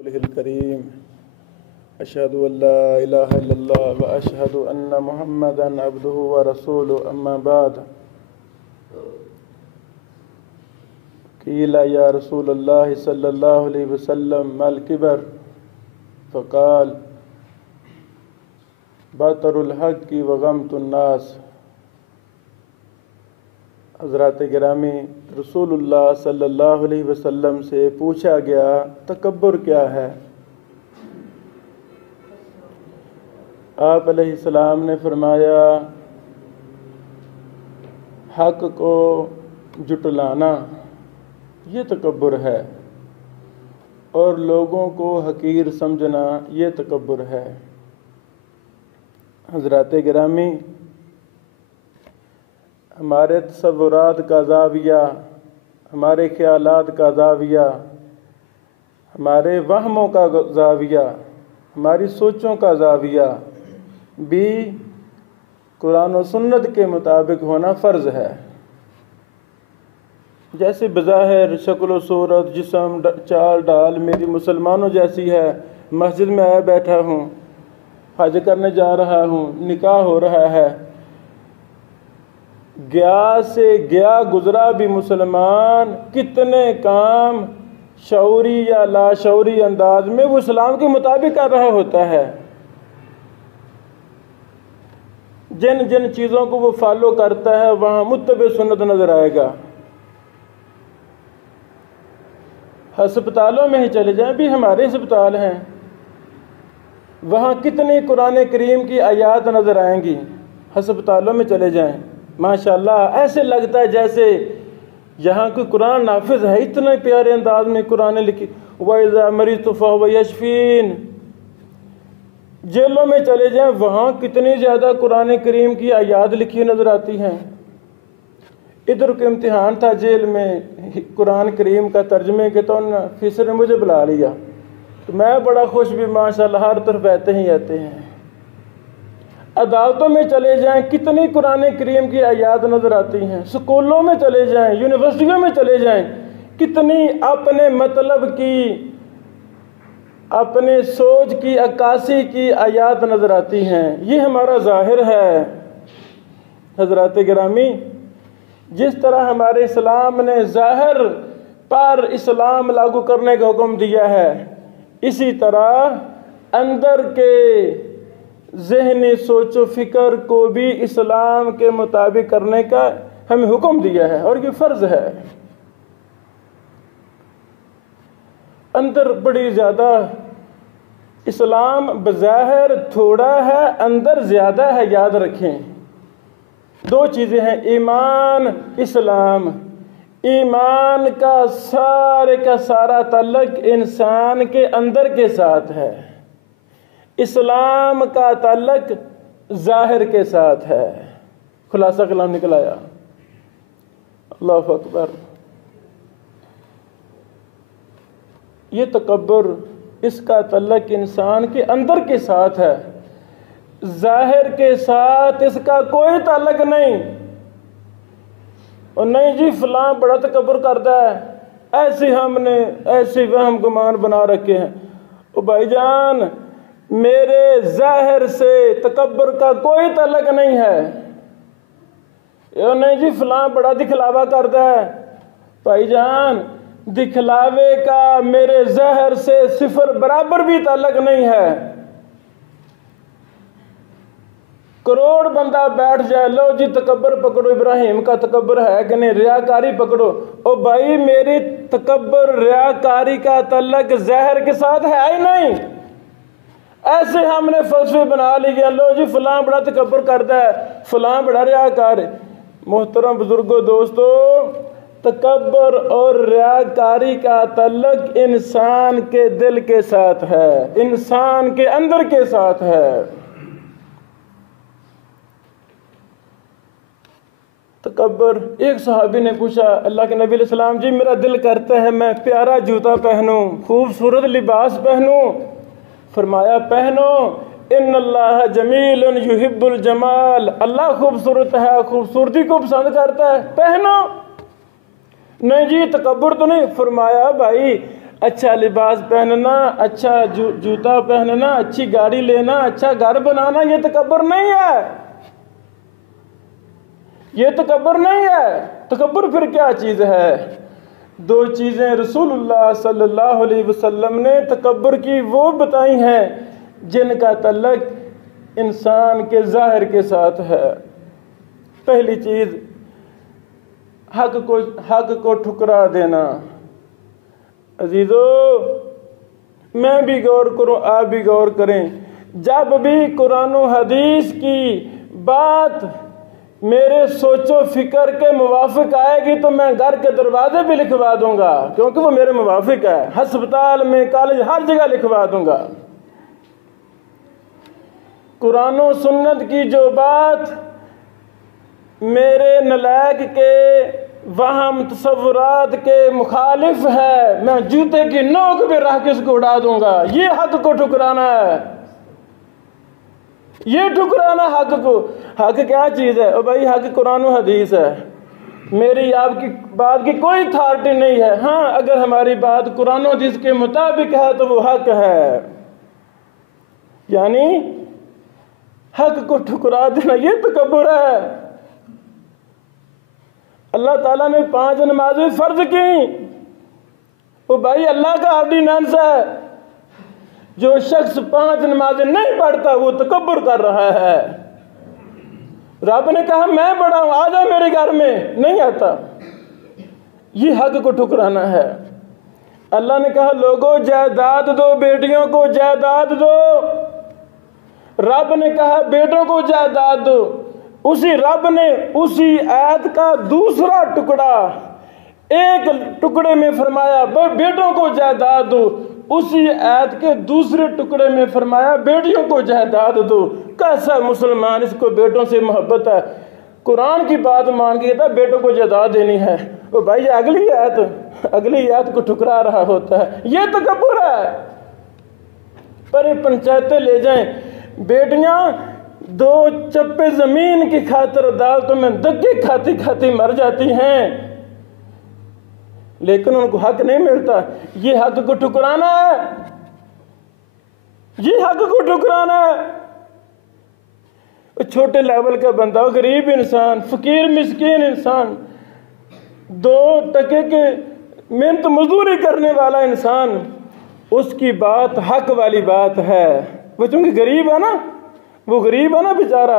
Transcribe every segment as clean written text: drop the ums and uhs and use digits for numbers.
करीम अशहदु अल्ला इलाहा इल्लल्लाह व अशहदु अन्ना मुहम्मदन अब्दुहु व रसूलुहु अम्मा बाद क़ीला या रसूलल्लाह सल्लल्लाहु अलैहि वसल्लम मल किबर फ़क़ाल बतरुल हक़्क़ि व गमतुन नास। हज़रात गिरामी, रसूलुल्लाह सल्लल्लाहु अलैहि वसल्लम से पूछा गया तकब्बुर क्या है। आप अलैहिस्सलाम ने फरमाया हक को जुटलाना ये तकब्बुर है और लोगों को हकीर समझना ये तकब्बुर है। हज़रात गिरामी, हमारे तसव्वुरात का ज़ाविया, हमारे ख़यालात का ज़ाविया, हमारे वहमों का ज़ाविया, हमारी सोचों का ज़ाविया भी कुरान और सुन्नत के मुताबिक होना फ़र्ज़ है। जैसे बज़ाहिर शक्ल व सूरत, जिस्म, चाल ढाल मेरी मुसलमानों जैसी है, मस्जिद में आया बैठा हूँ, हज करने जा रहा हूँ, निकाह हो रहा है, गया से गया गुजरा भी मुसलमान कितने काम शऊरी या लाशऊरी अंदाज में वो इस्लाम के मुताबिक कर रहा होता है। जिन जिन चीज़ों को वो फॉलो करता है वहाँ मुत्तबे सुन्नत नज़र आएगा। अस्पतालों में ही चले जाएं, भी हमारे अस्पताल हैं, वहाँ कितनी कुरान करीम की आयात नज़र आएंगी। अस्पतालों में चले जाएं, माशाअल्लाह ऐसे लगता है जैसे यहाँ कोई कुरान नाफिज है। इतने प्यारे अंदाज में कुरान लिखी, वइज़ा मरीज़्तु फहुव यशफीन। जेलों में चले जाएं, वहाँ कितनी ज़्यादा कुरान करीम की आयात लिखी नज़र आती हैं। इधर का इम्तिहान था जेल में कुरान करीम का तर्जमे के, तो ऑफिसर ने मुझे बुला लिया, तो मैं बड़ा खुश भी, माशाअल्लाह हर तरफ आते ही आते हैं। अदालतों में चले जाएं, कितनी कुरान करीम की आयात नज़र आती हैं। स्कूलों में चले जाएं, यूनिवर्सिटियों में चले जाएं, कितनी अपने मतलब की, अपने सोच की अक्कासी की आयात नज़र आती हैं। ये हमारा ज़ाहिर है। हज़रात गिरामी, जिस तरह हमारे इस्लाम ने ज़ाहिर पर इस्लाम लागू करने का हुक्म दिया है, इसी तरह अंदर के ज़हनी सोचो फ़िक्र को भी इस्लाम के मुताबिक करने का हमें हुक्म दिया है और ये फ़र्ज़ है। अंदर बड़ी ज़्यादा, इस्लाम बज़ाहिर थोड़ा है, अंदर ज़्यादा है। याद रखें, दो चीज़ें हैं, ईमान, इस्लाम। ईमान का सारा ताल्लुक इंसान के अंदर के साथ है, इस्लाम का ताल्लुक ज़ाहिर के साथ है। खुलासा कलाम निकल आया। अल्लाहु अकबर। ये तकब्बुर, इसका ताल्लुक इंसान के अंदर के साथ है, ज़ाहिर के साथ इसका कोई ताल्लुक नहीं। और नहीं जी फलां बड़ा तकब्बुर करता है, ऐसे वहम गुमान बना रखे हैं। ओ भाईजान, मेरे ज़ाहिर से तकब्बुर का कोई ताल्लुक नहीं है। ये नहीं जी फलां बड़ा दिखलावा करता है, भाईजान दिखलावे का मेरे ज़ाहिर से सिफर बराबर भी ताल्लुक नहीं है। करोड़ बंदा बैठ जाए, लो जी तकब्बुर पकड़ो, इब्राहिम का तकब्बुर है कि नहीं, रियाकारी पकड़ो। ओ भाई, मेरी तकब्बुर रियाकारी का ताल्लुक ज़ाहिर के साथ है ही नहीं। ऐसे हमने फलसफे बना लिए, लो जी फलां बड़ा तकब्बुर करता है, फलां बड़ा रियाकार है। मोहतरम बुजुर्गों, दोस्तों, तकब्बुर और रियाकारी का ताल्लुक इंसान के दिल के साथ है, इंसान के अंदर के साथ है। तकब्बुर, एक सहाबी ने पूछा अल्लाह के नबी अलैहिस्सलाम जी, मेरा दिल करता है मैं प्यारा जूता पहनूं, खूबसूरत लिबास पहनूं। फरमाया पहनो, इन्नल्लाह जमीलुन युहिब्बुल जमाल। अल्लाह खूबसूरत है, खूबसूरती को पसंद करता है, पहनो। नहीं जी तकब्बुर तो नहीं। फरमाया भाई अच्छा लिबास पहनना, अच्छा जूता पहनना, अच्छी गाड़ी लेना, अच्छा घर बनाना, ये तकब्बुर नहीं है। ये तकब्बुर नहीं है। तकब्बुर फिर क्या चीज़ है? दो चीज़ें रसूलुल्लाह सल्लल्लाहु अलैहि वसल्लम ने तकब्बुर की वो बताई हैं जिनका तल्लुक इंसान के ज़ाहिर के साथ है। पहली चीज़ हक को ठुकरा देना। अजीजों, मैं भी गौर करूं, आप भी गौर करें। जब भी कुरान और हदीस की बात मेरे सोचो फिक्र के मुवाफिक आएगी तो मैं घर के दरवाजे भी लिखवा दूंगा, क्योंकि वो मेरे मुवाफिक है। हस्पताल में, कॉलेज, हर जगह लिखवा दूंगा। कुरान और सुन्नत की जो बात मेरे नलायक के वहम तसव्वुरात के मुखालिफ है, मैं जूते की नोक पे रख के उसको उड़ा दूंगा। ये हक को ठुकराना है। ये ठुकराना हक को। हक क्या चीज़ है? ओ भाई, हक कुरान और हदीस है। मेरी आपकी बात की कोई अथॉरिटी नहीं है। हाँ, अगर हमारी बात कुरान और हदीस के मुताबिक है तो वो हक है। यानी हक को ठुकरा देना ये तकब्बुर है। अल्लाह ताला ने 5 नमाजें फर्ज की। वो भाई अल्लाह का ऑर्डिनेंस है। जो शख्स 5 नमाजें नहीं पढ़ता वो तकब्बुर कर रहा है। रब ने कहा मैं बड़ा हूं, आ जा मेरे घर में, नहीं आता। ये हक को ठुकराना है। अल्लाह ने कहा लोगों जायदाद दो, बेटियों को जायदाद दो। रब ने कहा बेटों को जायदाद दो। उसी रब ने उसी आयत का दूसरा टुकड़ा एक टुकड़े में फरमाया बेटों को जायदाद दो। उसी आयत के दूसरे टुकड़े में फरमाया बेटियों को जायदाद दो। कैसा मुसलमान, इसको बेटों से मोहब्बत है। कुरान की बात मान के कहता बेटों को जायदाद देनी है। वो भाई अगली आयत को ठुकरा रहा होता है। ये तकब्बुर है। पर ये पंचायतें ले जाएं, बेटियां 2 चप्पे जमीन की खातिर अदालतों में धक्के खाती खाती मर जाती हैं, लेकिन उनको हक नहीं मिलता। ये हक को ठुकराना है। ये हक को ठुकराना है। छोटे लेवल का बंदा, गरीब इंसान, फकीर मिस्कीन इंसान, 2 टके के मेहनत मजदूरी करने वाला इंसान, उसकी बात हक वाली बात है। वो चूंकि गरीब है ना, वो गरीब है ना बेचारा,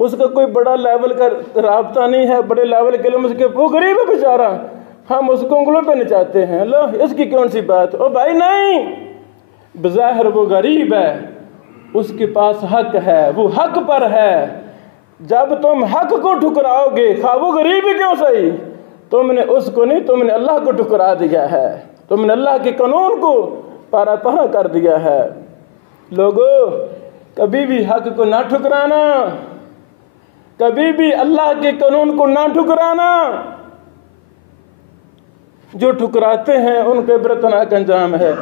उसका कोई बड़ा लेवल का राब्ता नहीं है, बड़े लेवल के लिए उसके, वो गरीब है बेचारा, हम उसको उंगलों पे नचाते हैं। लो इसकी कौन सी बात? ओ भाई नहीं, बज़ाहिर वो गरीब है, उसके पास हक है, वो हक पर है। जब तुम हक को ठुकराओगे, खा वो गरीब ही क्यों सही, तुमने उसको नहीं, तुमने अल्लाह को ठुकरा दिया है। तुमने अल्लाह के कानून को पारा पारा कर दिया है। लोगों, कभी भी हक को ना ठुकराना, कभी भी अल्लाह के कानून को ना ठुकराना। जो ठुकराते हैं उनके इबरतनाक अंजाम है।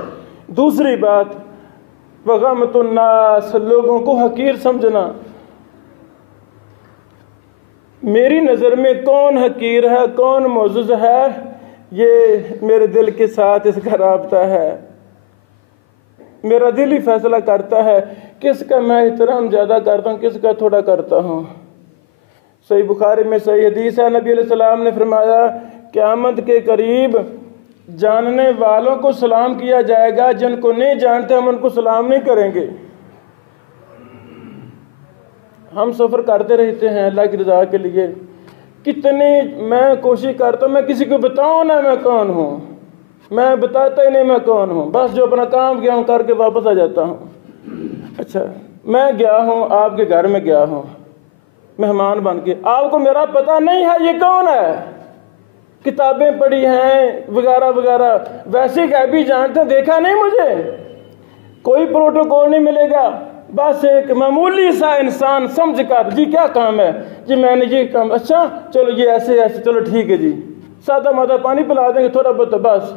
दूसरी बात, वग़मतुन्नास, लोगों को हकीर समझना। मेरी नज़र में कौन हकीर है, कौन मोअज़्ज़ज़ है, ये मेरे दिल के साथ इसका राब्ता है। मेरा दिल ही फैसला करता है किसका मैं एहतराम ज़्यादा करता हूँ, किसका थोड़ा करता हूँ। सही बुखारी में सही हदीस है, नबी अलैहिस्सलाम ने फरमाया क़यामत के करीब जानने वालों को सलाम किया जाएगा, जिनको नहीं जानते हम उनको सलाम नहीं करेंगे। हम सफ़र करते रहते हैं अल्लाह की रज़ा के लिए, कितनी मैं कोशिश करता हूँ मैं किसी को बताऊँ ना मैं कौन हूँ, मैं बताता ही नहीं मैं कौन हूँ, बस जो अपना काम किया हूँ करके वापस आ जाता हूँ। अच्छा, मैं गया हूँ आपके घर में, गया हूँ मेहमान बन के, आपको मेरा पता नहीं है ये कौन है, किताबें पढ़ी हैं वगैरह वगैरह, वैसे क्या भी जानते, देखा नहीं मुझे, कोई प्रोटोकॉल नहीं मिलेगा। बस एक मामूली सा इंसान समझ कर, जी क्या काम है, जी मैंने ये काम, अच्छा चलो ये ऐसे ऐसे, चलो ठीक है जी, सादा मादा पानी पिला देंगे थोड़ा बहुत, बस।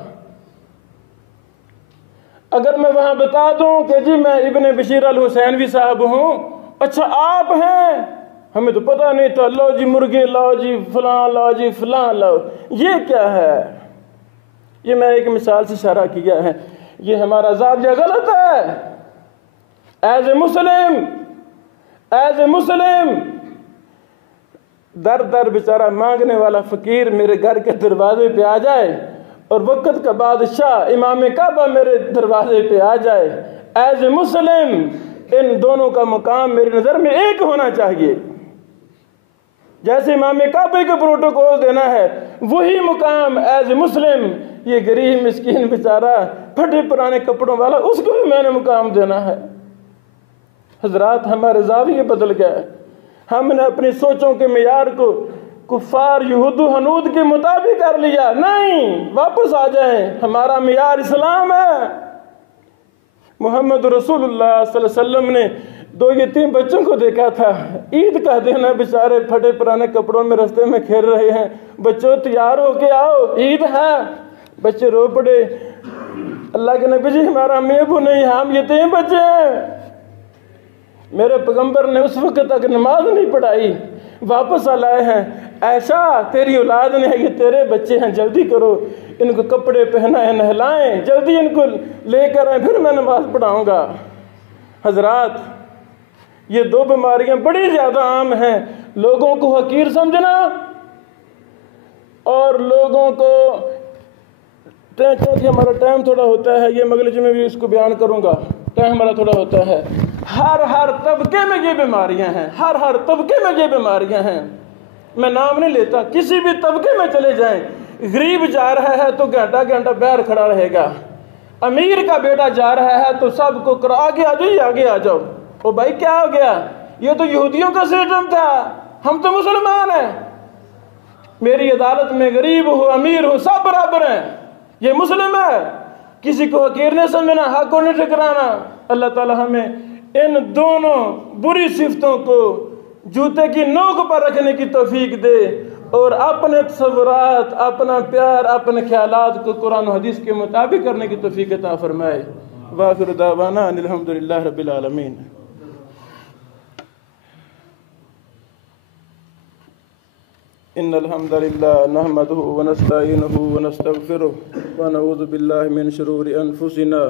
अगर मैं वहाँ बता दूँ कि जी मैं इब्ने बशीर अल हुसैनवी साहब हूँ, अच्छा आप हैं, हमें तो पता नहीं था, लो जी मुर्गे लाओ जी फलां लाओ जी फलां लाओ, ये क्या है? ये मैं एक मिसाल से इशारा किया है। ये हमारा ज़ाविया गलत है। एज ए मुस्लिम दर दर बेचारा मांगने वाला फ़कीर मेरे घर के दरवाजे पे आ जाए और वक़्त का बादशाह इमाम काबा मेरे दरवाजे पे आ जाए, एज ए मुस्लिम इन दोनों का मुकाम मेरी नज़र में एक होना चाहिए। जैसे इमाम काबे को प्रोटोकॉल देना है, वही मुकाम एज ए मुस्लिम ये गरीब मिस्कीन बेचारा फटे पुराने कपड़ों वाला, उसको भी मैंने मुकाम देना है। हजरात, हमारे ज़ाविये बदल गए। हमने अपनी सोचों के मियार को कुफार यहूदू हनूद के मुताबिक कर लिया। नहीं, वापस आ जाएं, हमारा मियार इस्लाम है। मोहम्मद रसूलुल्लाह सल्लल्लाहु अलैहि वसल्लम ने 2 यतीम बच्चों को देखा था। ईद का दिन है, बेचारे फटे पुराने कपड़ों में रास्ते में खेल रहे हैं। बच्चों तैयार होके आओ, ईद है। बच्चे रो पड़े। अल्लाह के नबी जी, हमारा अम्मी अबू नहीं, हम यतीम बच्चे हैं। मेरे पैगंबर ने उस वक्त तक नमाज नहीं पढ़ाई, वापस लाए हैं। ऐसा तेरी औलाद ने है, ये तेरे बच्चे हैं, जल्दी करो, इनको कपड़े पहनाएं, नहलाएं, जल्दी इनको लेकर आए, फिर मैं नमाज पढ़ाऊंगा। हजरात, ये 2 बीमारियां बड़ी ज़्यादा आम हैं। लोगों को हकीर समझना और लोगों को, क्योंकि हमारा टाइम थोड़ा होता है, ये अगले जुमे भी इसको बयान करूंगा, टाइम हमारा थोड़ा होता है। हर तबके में ये बीमारियां हैं, हर तबके में ये बीमारियां हैं। मैं नाम नहीं लेता, किसी भी तबके में चले जाएं, गरीब जा रहा है तो घंटा घंटा बाहर खड़ा रहेगा, अमीर का बेटा जा रहा है तो सबको आगे आ जाइए, आगे आ जाओ। ओ भाई, क्या हो गया? ये तो यहूदियों का सिस्टम था, हम तो मुसलमान हैं। मेरी अदालत में गरीब हो अमीर हो सब बराबर हैं। ये मुस्लिम है, किसी को हकीर नहीं समझना, हक को नहीं ठुकराना। अल्लाह ताला हमें इन दोनों बुरी सिफतों को जूते की नोक पर रखने की तौफीक दे और अपने तसव्वुरात, अपना प्यार, अपने ख्यालात को कुरान और हदीस के मुताबिक करने की तौफीक अता फरमाए। वाखिर दावाना अनिल हम्दुलिल्लाहि रब्बिल आलमीन। इन्नल हम्दुलिल्लाह नहमदुहु व नस्तईनुहु व नस्तगफिरुहु व नऊज़ु बिल्लाहि मिन शुरूरि अनफुसिना